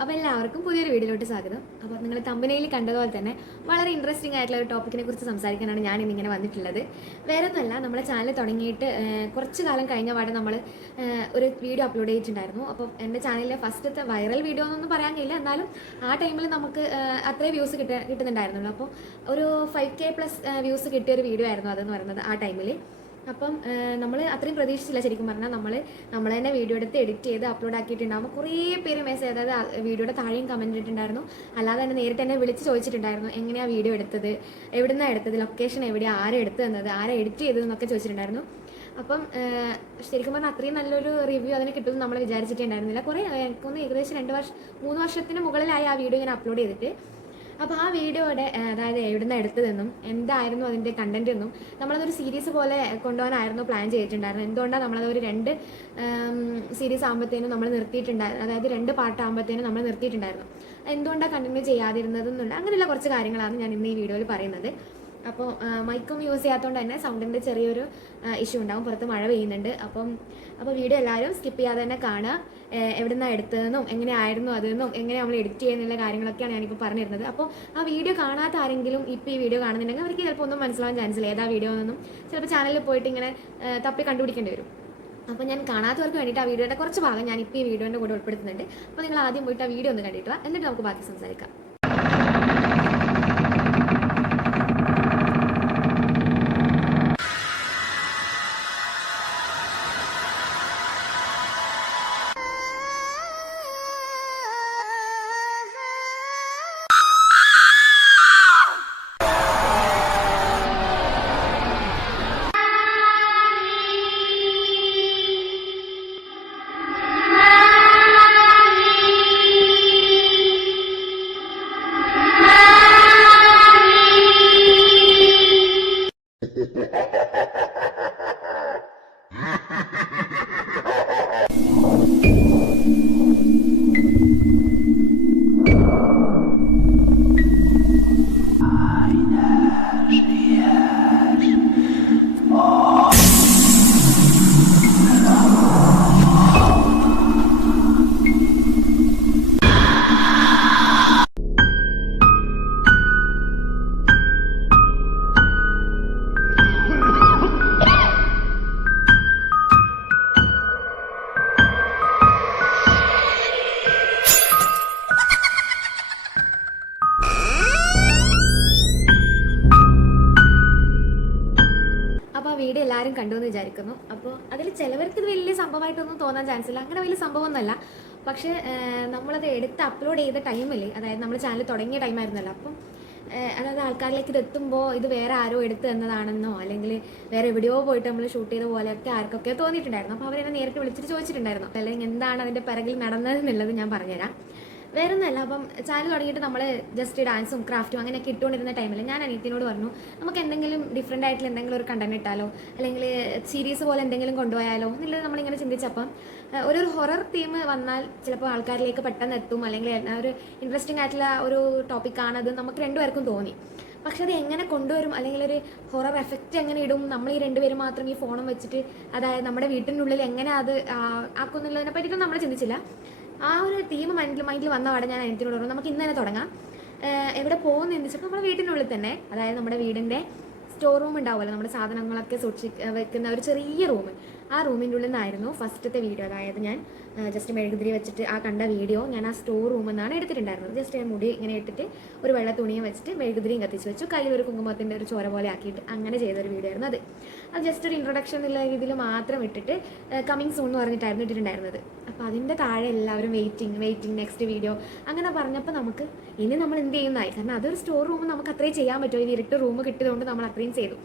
അപ്പോൾ എല്ലാവർക്കും പുതിയൊരു വീഡിയോയിലോട്ട് സ്വാഗതം. അപ്പോൾ നിങ്ങൾ തമ്പനയിൽ കണ്ടതുപോലെ തന്നെ വളരെ ഇൻട്രസ്റ്റിംഗ് ആയിട്ടുള്ള ഒരു ടോപ്പിക്കിനെ കുറിച്ച് സംസാരിക്കാനാണ് ഞാൻ ഇന്നിങ്ങനെ വന്നിട്ടുള്ളത്. വേറെ ഒന്നുമല്ല നമ്മുടെ ചാനൽ തുടങ്ങിയിട്ട് കുറച്ച് കാലം കഴിഞ്ഞ പാടെ നമ്മൾ ഒരു വീഡിയോ അപ്ലോഡ് ചെയ്തിട്ടുണ്ടായിരുന്നു. അപ്പോൾ എന്റെ ചാനലിലെ ഫസ്റ്റത്തെ വൈറൽ വീഡിയോ എന്നൊന്നും പറയാൻ കഴിയില്ല. എന്നാലും ആ ടൈമിൽ നമുക്ക് അത്രേ വ്യൂസ് കിട്ട കിട്ടുന്നുണ്ടായിരുന്നുള്ളൂ. അപ്പോൾ ഒരു ഫൈവ് കെ പ്ലസ് വ്യൂസ് കിട്ടിയ ഒരു വീഡിയോ ആയിരുന്നു അതെന്ന് പറയുന്നത് ആ ടൈമിൽ അപ്പം നമ്മൾ അത്രയും പ്രതീക്ഷിച്ചില്ല ശരിക്കും പറഞ്ഞാൽ നമ്മൾ നമ്മൾ തന്നെ വീഡിയോ എടുത്ത് എഡിറ്റ് ചെയ്ത് അപ്ലോഡ് ആക്കിയിട്ടുണ്ടാകുമ്പോൾ കുറേ പേര് മെസ്സേജ് അതായത് വീഡിയോയുടെ താഴെയും കമന്റ് ഇട്ടിട്ടുണ്ടായിരുന്നു. അല്ലാതെ തന്നെ നേരിട്ട് തന്നെ വിളിച്ച് ചോദിച്ചിട്ടുണ്ടായിരുന്നു എങ്ങനെയാണ് വീഡിയോ എടുത്തത്? എവിടുന്നാണ് എടുത്തത്? ലൊക്കേഷൻ എവിടെയാണ് ആരെ എടുത്തു തന്നത്? ആരെ എഡിറ്റ് ചെയ്തത്? എന്നൊക്കെ ചോദിച്ചിട്ടുണ്ടായിരുന്നു. അപ്പം ശരിക്കും പറഞ്ഞാൽ അത്രയും നല്ലൊരു റിവ്യൂ അതിന് കിട്ടുമെന്ന് നമ്മൾ വിചാരിച്ചിട്ടുണ്ടായിരുന്നില്ല. കുറേ എനിക്കൊന്ന് ഏകദേശം രണ്ട് വർഷം മൂന്ന് വർഷത്തിന് മുകളിലായി ആ വീഡിയോ ഞാൻ അപ്ലോഡ് ചെയ്തിട്ട്. അപ്പോൾ ആ വീഡിയോയുടെ അതായത് എവിടുന്ന് എടുത്തതെന്നും എന്തായിരുന്നു അതിന്റെ കണ്ടന്റ് എന്നും നമ്മളതൊരു സീരീസ് പോലെ കൊണ്ടുപോകാനായിരുന്നു പ്ലാൻ ചെയ്തിട്ടുണ്ടായിരുന്നത്. എന്തുകൊണ്ടാണ് നമ്മളത് ഒരു രണ്ട് സീരീസ് ആകുമ്പോഴത്തേനും നമ്മൾ നിർത്തിയിട്ടുണ്ടായിരുന്നു അതായത് രണ്ട് പാട്ടാകുമ്പോഴത്തേനും നമ്മൾ നിർത്തിയിട്ടുണ്ടായിരുന്നു. എന്തുകൊണ്ടാണ് കണ്ടിന്യൂ ചെയ്യാതിരുന്നത് എന്നുള്ള അങ്ങനെയുള്ള കുറച്ച് കാര്യങ്ങളാണ് ഞാൻ ഇന്ന് ഈ വീഡിയോയിൽ പറയുന്നത്. അപ്പോൾ മൈക്കും യൂസ് ചെയ്യാത്തതുകൊണ്ട് തന്നെ സൗണ്ടിന്റെ ചെറിയൊരു ഇഷ്യൂ ഉണ്ടാകും പുറത്ത് മഴ പെയ്യുന്നുണ്ട്. അപ്പം അപ്പോൾ വീഡിയോ എല്ലാവരും സ്കിപ്പ് ചെയ്യാതെ തന്നെ കാണുക. എവിടെ എവിടുന്നാണ് എടുത്തതെന്നും എങ്ങനെയായിരുന്നു അതെന്നും എങ്ങനെ നമ്മൾ എഡിറ്റ് ചെയ്യുന്നുള്ള കാര്യങ്ങളൊക്കെയാണ് ഞാനിപ്പോൾ പറഞ്ഞിരുന്നത്. അപ്പോൾ ആ വീഡിയോ കാണാത്ത ആരെങ്കിലും ഇപ്പോൾ ഈ വീഡിയോ കാണുന്നുണ്ടെങ്കിൽ അവർക്ക് ചിലപ്പോൾ ഒന്നും മനസ്സിലാവാൻ ചാൻസ് ഇല്ല. ഏതാ വീഡിയോ എന്നൊന്നും. ചിലപ്പോൾ ചാനലിൽ പോയിട്ട് ഇങ്ങനെ തപ്പി കണ്ടുപിടിക്കേണ്ടി വരും. അപ്പോൾ ഞാൻ കാണാത്തവർക്ക് വേണ്ടിയിട്ട് ആ വീഡിയോയുടെ കുറച്ച് ഭാഗം ഞാൻ ഇപ്പോൾ ഈ വീഡിയോന്റെ കൂടെ ഉൾപ്പെടുത്തുന്നുണ്ട്. അപ്പോൾ നിങ്ങൾ ആദ്യം പോയിട്ട് ആ വീഡിയോ ഒന്ന് കണ്ടിട്ട് എന്നിട്ട് നമുക്ക് ബാക്കി സംസാരിക്കാം. വീഡിയോ എല്ലാവരും കണ്ടു എന്ന് വിചാരിക്കുന്നു. അപ്പോൾ അതിൽ ചിലവർക്ക് ഇത് വലിയ സംഭവമായിട്ടൊന്നും തോന്നാൻ ചാൻസ് ഇല്ല. അങ്ങനെ വലിയ സംഭവമൊന്നുമല്ല. പക്ഷേ നമ്മളത് എടുത്ത് അപ്ലോഡ് ചെയ്ത ടൈമിൽ അതായത് നമ്മൾ ചാനൽ തുടങ്ങിയ ടൈമായിരുന്നല്ലോ അപ്പം അതായത് ആൾക്കാരിലേക്ക് ഇത് എത്തുമ്പോൾ ഇത് വേറെ ആരോ എടുത്തു തന്നതാണെന്നോ അല്ലെങ്കിൽ വേറെ എവിടെയോ പോയിട്ട് നമ്മൾ ഷൂട്ട് ചെയ്ത പോലെയൊക്കെ ആർക്കൊക്കെ തോന്നിയിട്ടുണ്ടായിരുന്നു. അപ്പോൾ അവരെന്നെ നേരിട്ട് വിളിച്ചിട്ട് ചോദിച്ചിട്ടുണ്ടായിരുന്നു. അല്ലെങ്കിൽ എന്താണ് അതിന്റെ പിറകിൽ നടന്നതെന്നുള്ളത് ഞാൻ പറഞ്ഞുതരാം. വേറെ ഒന്നല്ല അപ്പം ചാനൽ തുടങ്ങിയിട്ട് നമ്മൾ ജസ്റ്റ് ഡാൻസും ക്രാഫ്റ്റും അങ്ങനെയൊക്കെ ഇട്ടുകൊണ്ടിരുന്ന ടൈമിൽ ഞാൻ അനിയത്തിനോട് പറഞ്ഞു നമുക്ക് എന്തെങ്കിലും ഡിഫറെന്റ് ആയിട്ടുള്ള എന്തെങ്കിലും ഒരു കണ്ടന്റ് ഇട്ടാലോ? അല്ലെങ്കിൽ സീരീസ് പോലെ എന്തെങ്കിലും കൊണ്ടുപോയാലോ? എന്നുള്ളത് നമ്മളിങ്ങനെ ചിന്തിച്ചപ്പം ഒരു ഹൊറർ തീം വന്നാൽ ചിലപ്പോൾ ആൾക്കാരിലേക്ക് പെട്ടെന്ന് എത്തും അല്ലെങ്കിൽ ഒരു ഇൻട്രസ്റ്റിംഗ് ആയിട്ടുള്ള ഒരു ടോപ്പിക്കാണത് നമുക്ക് രണ്ടുപേർക്കും തോന്നി. പക്ഷെ അത് എങ്ങനെ കൊണ്ടുവരും? അല്ലെങ്കിൽ ഒരു ഹൊറർ എഫക്റ്റ് എങ്ങനെ ഇടും? നമ്മൾ ഈ രണ്ടുപേരും മാത്രം ഈ ഫോണും വെച്ചിട്ട് അതായത് നമ്മുടെ വീട്ടിനുള്ളിൽ എങ്ങനെ അത് ആക്കുന്നുള്ളതിനെ പറ്റിയിട്ടൊന്നും നമ്മൾ ചിന്തിച്ചില്ല. ആ ഒരു തീം മൈൻഡിൽ മൈൻഡിൽ വന്ന പാടെ ഞാൻ അനിയത്തിനോട് പറഞ്ഞു നമുക്ക് ഇന്ന് തന്നെ തുടങ്ങാം. എവിടെ പോകുന്ന ചിന്തിച്ചപ്പോൾ നമ്മുടെ വീട്ടിനുള്ളിൽ തന്നെ അതായത് നമ്മുടെ വീടിന്റെ സ്റ്റോർ റൂം ഉണ്ടാവുമല്ലോ നമ്മുടെ സാധനങ്ങളൊക്കെ സൂക്ഷി വെക്കുന്ന ഒരു ചെറിയ റൂം ആ റൂമിന്റെ ഉള്ളിൽ നിന്നായിരുന്നു ഫസ്റ്റത്തെ വീഡിയോ. അതായത് ഞാൻ ജസ്റ്റ് മെഴുകുതിരി വെച്ചിട്ട് ആ കണ്ട വീഡിയോ ഞാൻ ആ സ്റ്റോർ റൂമിൽ നിന്നാണ് എടുത്തിട്ടുണ്ടായിരുന്നത്. ജസ്റ്റ് ഞാൻ മുടി ഇങ്ങനെ ഇട്ടിട്ട് ഒരു വെള്ള തുണിയും വെച്ചിട്ട് മെഴുകുതിരിയും കത്തിച്ച് വെച്ചു. കയ്യിൽ ഒരു കുങ്കുമത്തിന്റെ ഒരു ചോര പോലെ ആക്കിയിട്ട് അങ്ങനെ ചെയ്തൊരു വീഡിയോ ആയിരുന്നു അത്. അത് ജസ്റ്റ് ഒരു ഇൻട്രൊഡക്ഷൻ എന്നുള്ള രീതിയിൽ മാത്രം ഇട്ടിട്ട് കമ്മിങ് സൂൺ എന്ന് പറഞ്ഞിട്ടായിരുന്നു ഇട്ടിട്ടുണ്ടായിരുന്നത്. അപ്പോൾ അതിന്റെ താഴെ എല്ലാവരും വെയിറ്റിംഗ് വെയിറ്റിംഗ് നെക്സ്റ്റ് വീഡിയോ അങ്ങനെ പറഞ്ഞപ്പോൾ നമുക്ക് ഇനി നമ്മൾ എന്ത് ചെയ്യുന്നതായി? കാരണം അതൊരു സ്റ്റോർ റൂം നമുക്ക് അത്രയും ചെയ്യാൻ പറ്റുമോ? ഈ ഇരട്ട് റൂം കിട്ടിയതുകൊണ്ട് നമ്മൾ അത്രയും ചെയ്തു.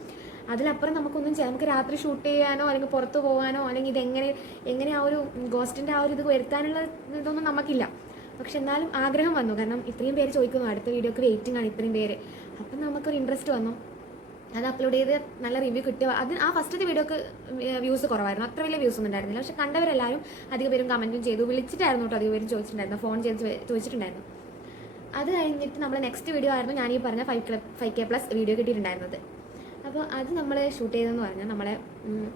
അതിലപ്പുറം നമുക്കൊന്നും ചെയ്യാം. നമുക്ക് രാത്രി ഷൂട്ട് ചെയ്യാനോ അല്ലെങ്കിൽ പുറത്ത് പോകാനോ അല്ലെങ്കിൽ ഇതെങ്ങനെ എങ്ങനെ ആ ഒരു ഗോസ്റ്റിന്റെ ആ ഒരു ഇത് വരുത്താനുള്ള ഇതൊന്നും നമുക്കില്ല. പക്ഷെ എന്നാലും ആഗ്രഹം വന്നു. കാരണം ഇത്രയും പേര് ചോദിക്കുന്നു അടുത്ത വീഡിയോക്ക് വെയിറ്റിംഗ് ആണ് ഇത്രയും പേര്. അപ്പം നമുക്കൊരു ഇൻട്രസ്റ്റ് വന്നു. അത് അപ്ലോഡ് ചെയ്ത് നല്ല റിവ്യൂ കിട്ടിയ അത് ആ ഫസ്റ്റത്തെ വീഡിയോക്ക് വ്യൂസ് കുറവായിരുന്നു. അത്ര വലിയ വ്യൂസ് ഒന്നും ഉണ്ടായിരുന്നില്ല. പക്ഷെ കണ്ടവരെല്ലാവരും അധിക പേരും കമന്റും ചെയ്തു. വിളിച്ചിട്ടായിരുന്നു കേട്ടോ അധിക പേരും ചോദിച്ചിട്ടുണ്ടായിരുന്നു ഫോൺ ചെയ്ത് ചോദിച്ചിട്ടുണ്ടായിരുന്നു. അത് കഴിഞ്ഞിട്ട് നമ്മൾ നെക്സ്റ്റ് വീഡിയോ ആയിരുന്നു ഞാൻ ഈ പറഞ്ഞ five five K plus video കിട്ടിയിട്ടുണ്ടായിരുന്നത്. അപ്പോൾ അത് നമ്മൾ ഷൂട്ട് ചെയ്തതെന്ന് പറഞ്ഞാൽ നമ്മളെ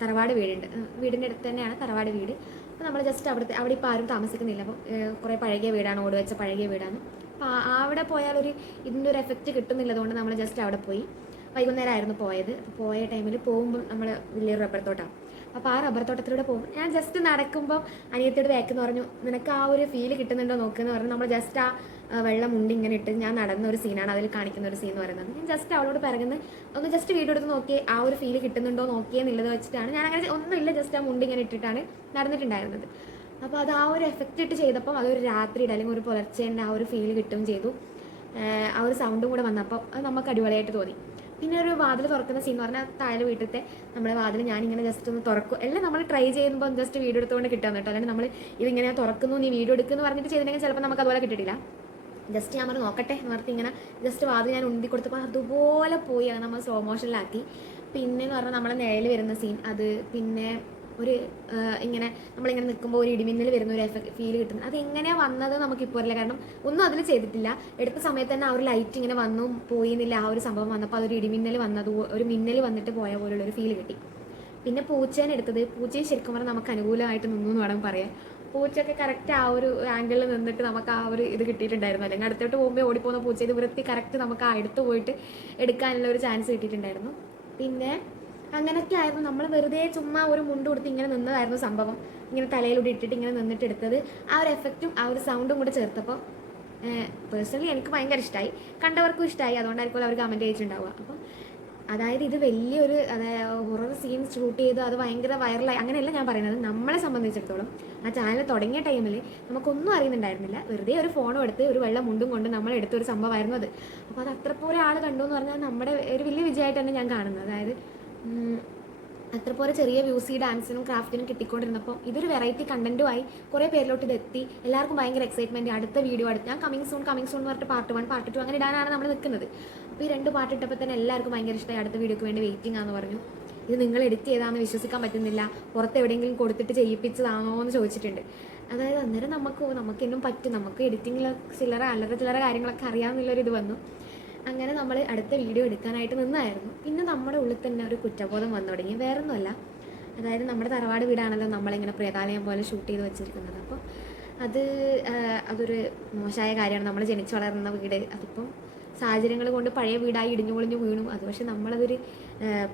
തറവാട് വീടുണ്ട് വീടിന്റെ അടുത്ത് തന്നെയാണ് തറവാട് വീട്. അപ്പോൾ നമ്മൾ ജസ്റ്റ് അവിടുത്തെ അവിടെ ഇപ്പോൾ ആരും താമസിക്കുന്നില്ല. അപ്പോൾ കുറേ പഴകിയ വീടാണ് ഓട് വെച്ച പഴകിയ വീടാണ്. അപ്പോൾ അവിടെ പോയാൽ ഒരു ഇതിന്റെ ഒരു എഫക്റ്റ് കിട്ടുന്നില്ലതുകൊണ്ട് നമ്മൾ ജസ്റ്റ് അവിടെ പോയി. വൈകുന്നേരമായിരുന്നു പോയത്. പോയ ടൈമിൽ പോകുമ്പോൾ നമ്മൾ വലിയ റബ്ബർ തോട്ടമാണ് അപ്പോൾ ആ റബ്ബർ തോട്ടത്തിലൂടെ പോകും. ഞാൻ ജസ്റ്റ് നടക്കുമ്പോൾ അനിയത്തിയുടെ ബാക്കെന്ന് പറഞ്ഞു നിനക്ക് ആ ഒരു ഫീൽ കിട്ടുന്നുണ്ടോ നോക്കുന്നു പറഞ്ഞു. നമ്മൾ ജസ്റ്റ് ആ ആ, വെള്ളം മുണ്ടി ഇങ്ങനെ ഇട്ട് ഞാൻ നടന്ന ഒരു സീനാണ് അതിൽ കാണിക്കുന്ന ഒരു സീൻ എന്ന് പറയുന്നത്. ഞാൻ ജസ്റ്റ് അവളോട് പറയുന്നത് ഒന്ന് ജസ്റ്റ് വീഡിയോ എടുത്ത് നോക്കി ആ ഒരു ഫീൽ കിട്ടുന്നുണ്ടോ നോക്കിയെന്നുള്ളത് വെച്ചിട്ടാണ്. ഞാൻ അങ്ങനെ ഒന്നുമില്ല ജസ്റ്റ് ആ മുണ്ടി ഇങ്ങനെ ഇട്ടിട്ടാണ് നടന്നിട്ടുണ്ടായിരുന്നത്. അപ്പോൾ അത് ആ ഒരു എഫക്റ്റ് ഇട്ട് ചെയ്തപ്പോൾ അതൊരു രാത്രിയുടെ അല്ലെങ്കിൽ ഒരു പുലർച്ചേന്റെ ആ ഒരു ഫീൽ കിട്ടുകയും ചെയ്തു. ആ ഒരു സൗണ്ടും കൂടെ വന്നപ്പോൾ അത് നമുക്ക് അടിപൊളിയായിട്ട് തോന്നി. പിന്നെ ഒരു വാതിൽ തുറക്കുന്ന സീൻ എന്ന് പറഞ്ഞാൽ താഴെ വീട്ടിലത്തെ നമ്മുടെ വാതിൽ ഞാൻ ഇങ്ങനെ ജസ്റ്റ് ഒന്ന് തുറക്കും. എല്ലാം നമ്മൾ ട്രൈ ചെയ്യുമ്പോൾ ജസ്റ്റ് വീഡിയോ എടുത്തുകൊണ്ട് കിട്ടാൻ കേട്ടോ. അല്ലെങ്കിൽ നമ്മൾ ഇതിങ്ങനെ തുറക്കുന്നു നീ വീഡിയോ എടുക്കുന്നു പറഞ്ഞിട്ട് ചെയ്തിട്ടുണ്ടെങ്കിൽ ചിലപ്പോൾ നമുക്ക് അതുപോലെ കിട്ടിയിട്ടില്ല. ജസ്റ്റ് ഞാൻ പറഞ്ഞു നോക്കട്ടെ എന്ന് പറഞ്ഞിട്ട് ഇങ്ങനെ ജസ്റ്റ് വാതിൽ ഞാൻ ഉണ്ടി കൊടുത്തപ്പോൾ അതുപോലെ പോയി. അത് നമ്മൾ സ്ലോ മോഷനിലാക്കി പിന്നെ എന്ന് പറഞ്ഞാൽ നമ്മളെ നിഴൽ വരുന്ന സീൻ അത് പിന്നെ ഒരു ഇങ്ങനെ നമ്മളിങ്ങനെ നിൽക്കുമ്പോൾ ഒരു ഇടിമിന്നൽ വരുന്ന ഒരു എഫക്ട് ഫീൽ കിട്ടുന്നത്. അത് എങ്ങനെയാണ് വന്നത് നമുക്കിപ്പോൾ അറിയില്ല. കാരണം ഒന്നും അതിൽ ചെയ്തിട്ടില്ല. എടുത്ത സമയത്ത് തന്നെ ആ ഒരു ലൈറ്റ് ഇങ്ങനെ വന്നു പോയി എന്നില്ല. ആ ഒരു സംഭവം വന്നപ്പോൾ അതൊരു ഇടിമിന്നൽ വന്നത് ഒരു മിന്നൽ വന്നിട്ട് പോയ പോലുള്ള ഒരു ഫീൽ കിട്ടി. പിന്നെ പൂച്ചേനെ എടുത്തത്. പൂച്ചയും ശരിക്കും പറഞ്ഞാൽ നമുക്ക് അനുകൂലമായിട്ട് നിന്നു എന്ന് വേണം പറയാം പൂച്ചയൊക്കെ കറക്റ്റ് ആ ഒരു ആംഗിളിൽ നിന്നിട്ട് നമുക്ക് ആ ഒരു ഇത് കിട്ടിയിട്ടുണ്ടായിരുന്നു. അല്ലെങ്കിൽ അടുത്തോട്ട് പോകുമ്പോൾ ഓടിപ്പോകുന്ന പൂച്ച ഇത് വൃത്തി കറക്റ്റ് നമുക്ക് ആ അടുത്ത് പോയിട്ട് എടുക്കാനുള്ള ഒരു ചാൻസ് കിട്ടിയിട്ടുണ്ടായിരുന്നു. പിന്നെ അങ്ങനെയൊക്കെ ആയിരുന്നു നമ്മൾ വെറുതെ ചുമ്മാ ഒരു മുണ്ട് കൊടുത്ത് ഇങ്ങനെ നിന്നതായിരുന്നു സംഭവം. ഇങ്ങനെ തലയിലൂടെ ഇട്ടിട്ട് ഇങ്ങനെ നിന്നിട്ട് എടുത്തത്. ആ ഒരു എഫക്റ്റും ആ ഒരു സൗണ്ടും കൂടെ ചേർത്തപ്പോൾ പേഴ്സണലി എനിക്ക് ഭയങ്കര ഇഷ്ടമായി കണ്ടവർക്കും ഇഷ്ടമായി അതുകൊണ്ടായിരിക്കും അവർ കമന്റ് ചെയ്തിട്ടുണ്ടാവുക അപ്പം അതായത് ഇത് വലിയൊരു ഹൊറർ സീൻ ഷൂട്ട് ചെയ്ത്. അത് ഭയങ്കര വൈറലായി അങ്ങനെയല്ല ഞാൻ പറയുന്നത്. നമ്മളെ സംബന്ധിച്ചിടത്തോളം ആ ചാനൽ തുടങ്ങിയ ടൈമിൽ നമുക്കൊന്നും അറിയുന്നുണ്ടായിരുന്നില്ല. വെറുതെ ഒരു ഫോണും എടുത്ത് ഒരു വെള്ളം മുണ്ടും കൊണ്ട് നമ്മൾ എടുത്തൊരു സംഭവമായിരുന്നു അത്. അപ്പോൾ അത് അത്ര പോലെ ആൾ കണ്ടു എന്ന് പറഞ്ഞാൽ നമ്മുടെ ഒരു വലിയ വിജയമായിട്ട് തന്നെ ഞാൻ കാണുന്നത്. അതായത് അത്ര പോലെ ചെറിയ വ്യൂസ് ഈ ഡാൻസിനും ക്രാഫ്റ്റിനും കിട്ടിക്കൊണ്ടിരുന്നപ്പോൾ ഇതൊരു വെറൈറ്റി കണ്ടന്റുമായി കുറേ പേരിലോട്ട് ഇതെത്തി എല്ലാവർക്കും ഭയങ്കര എക്സൈറ്റ്മെന്റ് അടുത്ത വീഡിയോ അടുത്ത് ഞാൻ കമ്മിങ് സൂൺ കമ്മിങ് സൂൺ എന്ന് പറഞ്ഞിട്ട് പാർട്ട് വൺ പാർട്ട് ടു അങ്ങനെ ഇടാനാണ് നമ്മൾ നിൽക്കുന്നത്. അപ്പോൾ ഈ രണ്ട് പാട്ട് ഇട്ടപ്പോൾ തന്നെ എല്ലാവർക്കും ഭയങ്കര ഇഷ്ടമായി അടുത്ത വീഡിയോക്ക് വേണ്ടി വെയിറ്റിംഗ് ആണെന്ന് പറഞ്ഞു. ഇത് നിങ്ങൾ എഡിറ്റ് ചെയ്താന്ന് വിശ്വസിക്കാൻ പറ്റുന്നില്ല. പുറത്ത് എവിടെയെങ്കിലും കൊടുത്തിട്ട് ചെയ്യിപ്പിച്ചതാണോ എന്ന് ചോദിച്ചിട്ടുണ്ട്. അതായത് അന്നേരം നമുക്ക് നമുക്ക് എന്നും പറ്റും. നമുക്ക് എഡിറ്റിങ്ങിൽ ചില്ലറ അല്ലറ ചില്ലറ കാര്യങ്ങളൊക്കെ അറിയാമെന്നുള്ളൊരു ഇത് വന്നു. അങ്ങനെ നമ്മൾ അടുത്ത വീഡിയോ എടുക്കാനായിട്ട് നിന്നായിരുന്നു. പിന്നെ നമ്മുടെ ഉള്ളിൽ തന്നെ ഒരു കുറ്റബോധം വന്നു തുടങ്ങി. വേറൊന്നുമല്ല. അതായത് നമ്മുടെ തറവാട് വീടാണല്ലോ നമ്മളിങ്ങനെ പ്രേതാലയം പോലെ ഷൂട്ട് ചെയ്ത് വെച്ചിരിക്കുന്നത്. അപ്പോൾ അത് അതൊരു മോശമായ കാര്യമാണ്. നമ്മൾ ജനിച്ചു വളർന്ന വീട്. അതിപ്പം സാഹചര്യങ്ങൾ കൊണ്ട് പഴയ വീടായി ഇടിഞ്ഞു പൊളിഞ്ഞു വീണു. അത് പക്ഷെ നമ്മളതൊരു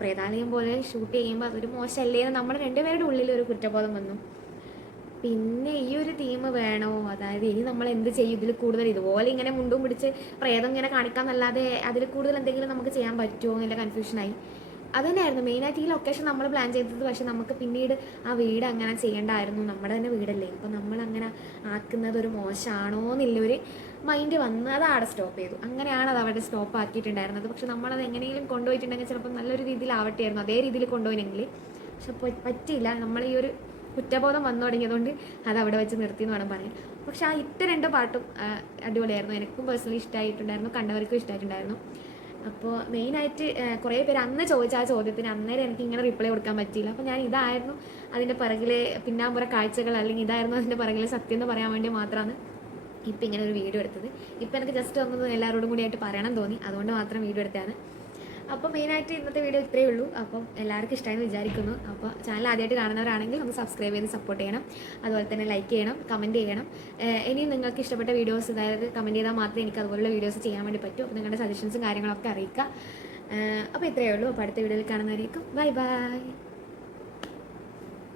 പ്രേതാലയം പോലെ ഷൂട്ട് ചെയ്യുമ്പോൾ അതൊരു മോശമല്ലേ എന്ന് നമ്മുടെ രണ്ടുപേരുടെ ഉള്ളിൽ ഒരു കുറ്റബോധം വന്നു. പിന്നെ ഈ ഒരു തീം വേണോ? അതായത് ഇനി നമ്മൾ എന്ത് ചെയ്യും? ഇതിൽ കൂടുതൽ ഇതുപോലെ ഇങ്ങനെ മുണ്ടും പിടിച്ച് പ്രേതം ഇങ്ങനെ കാണിക്കാൻ അല്ലാതെ അതിൽ കൂടുതൽ എന്തെങ്കിലും നമുക്ക് ചെയ്യാൻ പറ്റുമോ എന്നുള്ള കൺഫ്യൂഷനായി അത് തന്നെയായിരുന്നു മെയിനായിട്ട് ഈ ലൊക്കേഷൻ നമ്മൾ പ്ലാൻ ചെയ്തത്. പക്ഷെ നമുക്ക് പിന്നീട് ആ വീട് അങ്ങനെ ചെയ്യേണ്ടായിരുന്നു. നമ്മുടെ തന്നെ വീടല്ലേ. അപ്പോൾ നമ്മൾ അങ്ങനെ ആക്കുന്നത് ഒരു മോശമാണോ എന്നുള്ളൊരു മൈൻഡ് വന്ന് അത് അവിടെ സ്റ്റോപ്പ് ചെയ്തു. അങ്ങനെയാണ് അത് അവിടെ സ്റ്റോപ്പ് ആക്കിയിട്ടുണ്ടായിരുന്നത്. പക്ഷെ നമ്മളത് എങ്ങനെയെങ്കിലും കൊണ്ടുപോയിട്ടുണ്ടെങ്കിൽ ചിലപ്പോൾ നല്ലൊരു രീതിയിൽ ആവട്ടെയായിരുന്നു അതേ രീതിയിൽ കൊണ്ടുപോയിനെങ്കിൽ. പക്ഷെ പറ്റിയില്ല. നമ്മൾ ഈ ഒരു കുറ്റബോധം വന്നു തുടങ്ങിയതുകൊണ്ട് അത് അവിടെ വെച്ച് നിർത്തി എന്ന് വേണം പറയാൻ. പക്ഷെ ആ ഇട്ട രണ്ട് പാട്ടും അടിപൊളിയായിരുന്നു. എനിക്കും പേഴ്സണലി ഇഷ്ടമായിട്ടുണ്ടായിരുന്നു കണ്ടവർക്കും ഇഷ്ടമായിട്ടുണ്ടായിരുന്നു അപ്പോൾ മെയിനായിട്ട് കുറേ പേര് അന്ന് ചോദിച്ച ആ ചോദ്യത്തിന് അന്നേരം എനിക്ക് ഇങ്ങനെ റിപ്ലൈ കൊടുക്കാൻ പറ്റിയില്ല. അപ്പോൾ ഞാൻ ഇതായിരുന്നു അതിന്റെ പിറകിലെ പിന്നാമ്പുറ കാഴ്ചകൾ അല്ലെങ്കിൽ ഇതായിരുന്നു അതിന്റെ പിറകിലെ സത്യം എന്ന് പറയാൻ വേണ്ടി മാത്രമാണ് ഇപ്പം ഇങ്ങനെ ഒരു വീഡിയോ എടുത്തത്. ഇപ്പം എനിക്ക് ജസ്റ്റ് ഒന്ന് എല്ലാവരോടും കൂടി ആയിട്ട് പറയണം തോന്നി. അതുകൊണ്ട് മാത്രം വീഡിയോ എടുത്തതാണ്. അപ്പോൾ മെയിനായിട്ട് ഇന്നത്തെ വീഡിയോ ഇത്രയേ ഉള്ളൂ. അപ്പം എല്ലാവർക്കും ഇഷ്ടമായി വിചാരിക്കുന്നു. അപ്പോൾ ചാനൽ ആദ്യമായിട്ട് കാണുന്നവരാണെങ്കിൽ നമുക്ക് സബ്സ്ക്രൈബ് ചെയ്ത് സപ്പോർട്ട് ചെയ്യണം. അതുപോലെ തന്നെ ലൈക്ക് ചെയ്യണം കമന്റ് ചെയ്യണം. ഇനിയും നിങ്ങൾക്ക് ഇഷ്ടപ്പെട്ട വീഡിയോസ് അതായത് കമന്റ് ചെയ്താൽ മാത്രമേ എനിക്ക് അതുപോലുള്ള വീഡിയോസ് ചെയ്യാൻ വേണ്ടി പറ്റൂ. അപ്പോൾ നിങ്ങളുടെ സജഷൻസും കാര്യങ്ങളൊക്കെ അറിയിക്കുക അപ്പോൾ ഇത്രയേ ഉള്ളൂ. അപ്പോൾ അടുത്ത വീഡിയോയിൽ കാണുന്നവരേക്കും ബൈ ബൈ